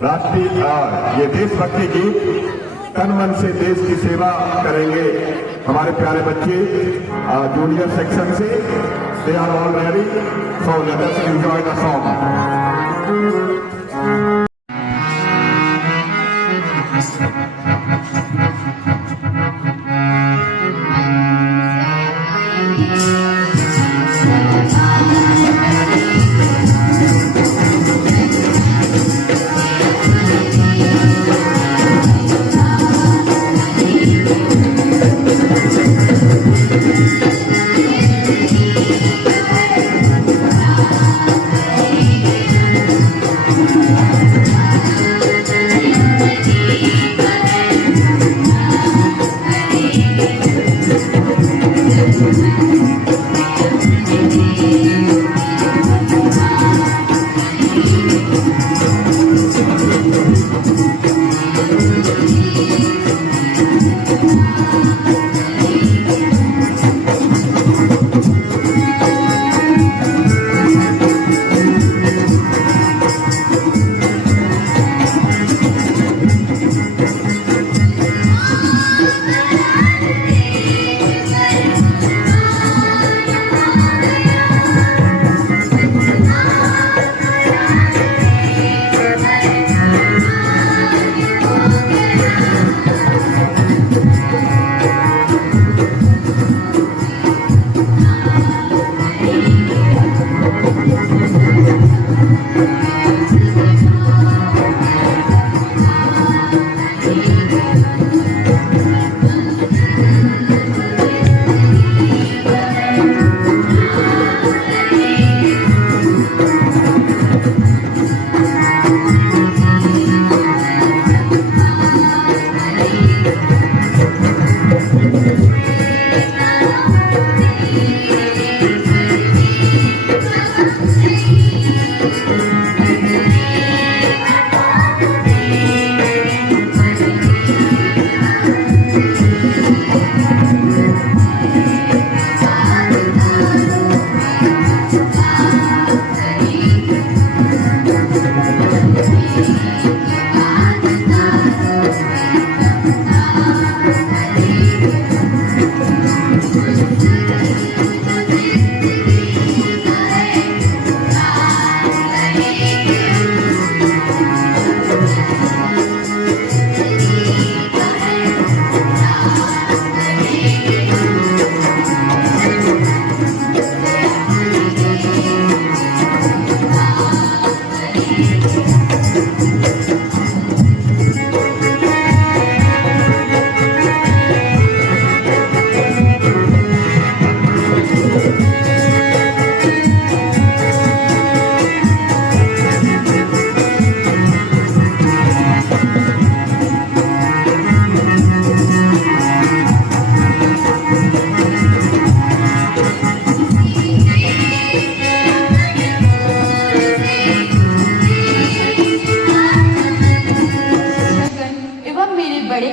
राष्ट्रीय ये देशभक्ति गीत तन मन से देश की सेवा करेंगे हमारे प्यारे बच्चे जूनियर सेक्शन से। They are all ready, so let us enjoy the song.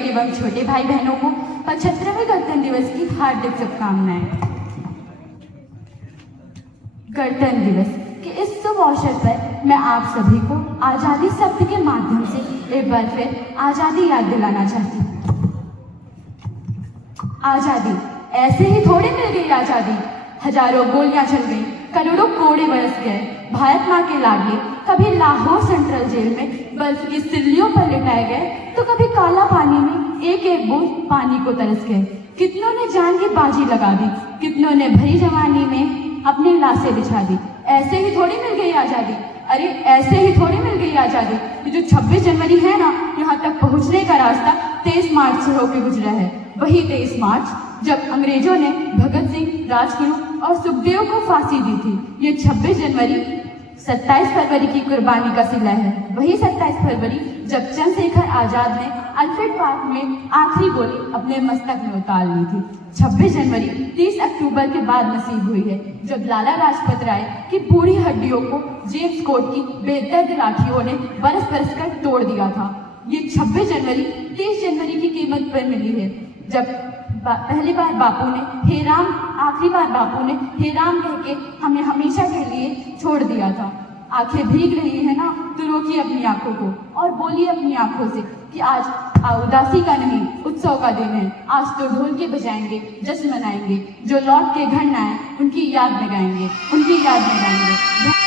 एवं छोटे भाई बहनों को 75वें गणतंत्र दिवस की हार्दिक शुभकामनाएं। गणतंत्र दिवस के इस शुभ अवसर पर मैं आप सभी को आजादी शब्द के माध्यम से एक बार फिर आजादी याद दिलाना चाहती हूँ। आजादी ऐसे ही थोड़ी मिल गई आजादी, हजारों गोलियां चल गई, करोड़ों कोड़े बरस गए, भारत माँ के लाडले कभी लाहौर सेंट्रल जेल में बर्फ की सिल्लियों पर लिटाए गए, तो कभी काला पानी में एक एक बूंद पानी को तरस गए। कितनों ने जान की बाजी लगा दी, कितनों ने भरी जवानी में अपनी लाशें बिछा दी। ऐसे ही थोड़ी मिल गई आजादी, अरे ऐसे ही थोड़ी मिल गई आजादी। ये जो 26 जनवरी है ना, यहाँ तक पहुँचने का रास्ता 23 मार्च से होकर गुजरा है। वही 23 मार्च जब अंग्रेजों ने भगत सिंह, राजगुरु और सुखदेव को फांसी दी थी। ये 26 जनवरी 27 फरवरी की कुर्बानी का सिला है। वही 27 फरवरी जब चंद्रशेखर आजाद ने अल्फ्रेड पार्क में आखिरी गोली अपने मस्तक में उतार ली थी। 26 जनवरी 30 अक्टूबर के बाद नसीब हुई है, जब लाला लाजपत राय की पूरी हड्डियों को जेम्स कोर्ट की बेदर्द लाठियों ने बरस बरस कर तोड़ दिया था। ये 26 जनवरी 30 जनवरी की कीमत पर मिली है, जब पहली बार बापू ने हे राम, आखिरी बार बापू ने हे राम कह के हमें हमेशा के लिए छोड़ दिया था। आंखें भीग रही है ना, तो रोकिए अपनी आंखों को और बोलिए अपनी आंखों से कि आज उदासी का नहीं, उत्सव का दिन है। आज तो ढोल के बजाएंगे, जश्न मनाएंगे। जो लौट के घर न आए उनकी याद में गाएंगे, उनकी याद में गाएंगे।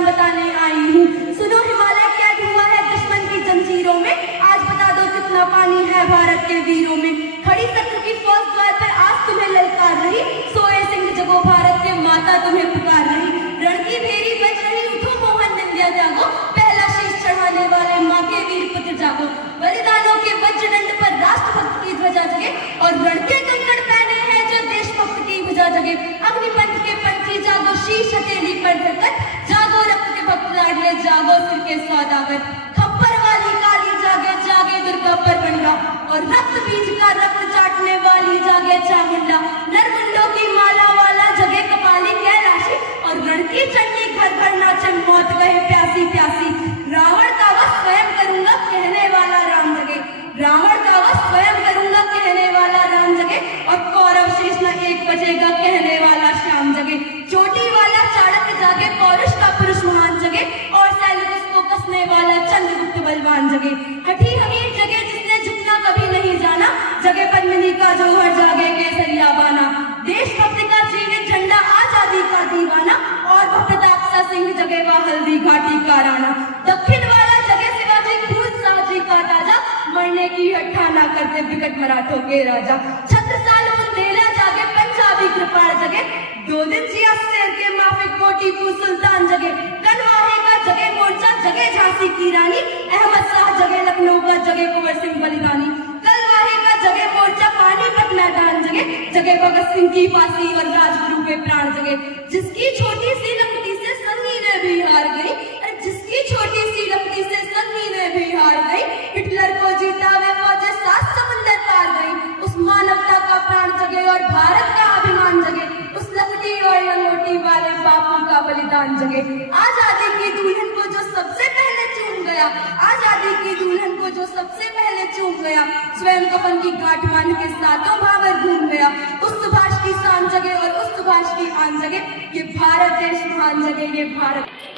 बताने आई हूँ। सुनो हिमालय कैद हुआ है दुश्मन की जंजीरों में, आज बता दो कितना पानी है भारत के वीरों में। खड़ी शत्रु की फौज द्वार पर आज तुम्हें ललकार रही, सोए सिंह जगो भारत के माता तुम्हें पुकार रही। रण की भेरी बज रही, उठो मोहन निंदिया जागो, पहला शीश चढ़ाने वाले माँ के वीर पुत्र जागो। बलिदानों के वज्रदंड पर राष्ट्रभक्त की ध्वजा जगे, और रण के कंकड़ पहने हैं जो देशभक्त की भुजा जगे। अग्निपंथ के पंथी जागो, शीश हथेली पर धरकर जागो, रक्त के भक्त लाडले जागो, सिर के सौदागर। खप्पर वाली काली जागे, जागे दुर्गा परमंडा, और रक्त बीज का रक्त चाटने वाली जागे चामुंडा। नरमुंडों की माला वाला जगे कपाली कैलाशी, और रण की चंडी घर घर नाचे मौत गए प्यासी प्यासी। रावण का वध स्वयं करूंगा कहने वाला राम जगे, रावण का वध स्वयं करूंगा कहने वाला राम जगे, और कौरव शेष न एक बचेगा कहने वाला श्याम जगे। चोटी वाला चाणक्य जागे, पौरुष का पुरुष महान जगे, और सैनिक को कसने वाला चंद्रगुप्त बलवान जगे। हठी हमीर जगे जिसने झुकना कभी नहीं जाना, जगे पद्मिनी का जौहर जागे केसरिया बाना। देशभक्ति का जीवित झंडा आजादी का दीवाना, और प्रताप सिंह जगे वा हल्दी घाटी का राणा। दक्षिण वाला जगे शिवाजी खून साजी का ताजा, मरने की हट्ठा ना करते विकट मराठों के राजा। छत्रसाल बुंदेला जागे, पंजाबी कृपाण जगे, 2 दिन जिया शेर के माफिक मोटीपू सुल्तान जगे। कनवाहे का जगे मोर्चा जगे झांसी की रानी, अहमद शाह जगे लखनऊ का जगे कुंवर सिंह बलिदानी। कलवाहे का जगे मोर्चा पानीपत मैदान जगे, जगे भगत सिंह की फांसी और राजगुरु के प्राण जगे। जिसकी छोटी सी लकड़ी से सन्नी ने भी हार गई, जिसकी छोटी सी लकड़ी से सन्नी ने भी हार गई, हिटलर को जीता वे फौजें 7 समंदर पार गई। उस मानवता का प्राण जगे और भारत का अभिमान जगे, उस लकड़ी और लंगोटी वाले बापू का बलिदान जगे। आजादी की दुल्हन को जो सबसे पहले चूम गया, आजादी की दुल्हन को जो सबसे पहले चूम गया, स्वयं कफन की गांठ बांध के सातों भावर घूम गया। उस सुभाष की शान जगे और उस सुभाष की आन जगे, ये भारत देश महान जगे, ये भारत।